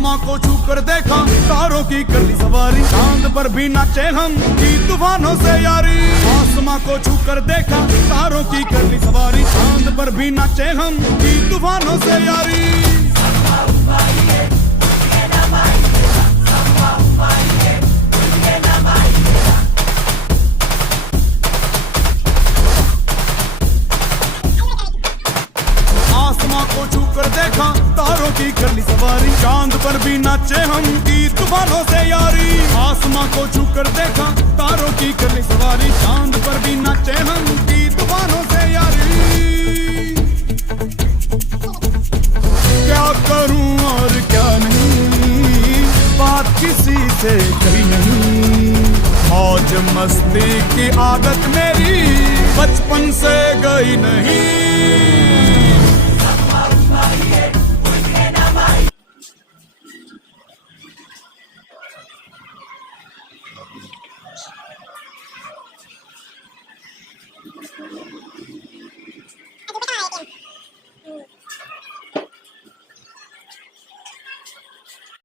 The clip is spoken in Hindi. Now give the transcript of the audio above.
आसमां को छू कर देखा, तारों की कर ली सवारी, चांद पर भी नाचे हम की तूफानों से यारी। आसमां को छू कर देखा, तारों की कर ली सवारी, चांद पर भी नाचे हम की तूफानों से यारी। आसमां को छू कर देखा, तारों की कर ली सवारी, चांद पर भी नाचे हम की तूफानों से यारी। आसमां को छू कर देखा, तारों की कर ली सवारी, चांद पर भी नाचे हम की तूफानों से यारी। क्या करूं और क्या नहीं, बात किसी से कही नहीं। मौज मस्ती की आदत मेरी बचपन से गई नहीं।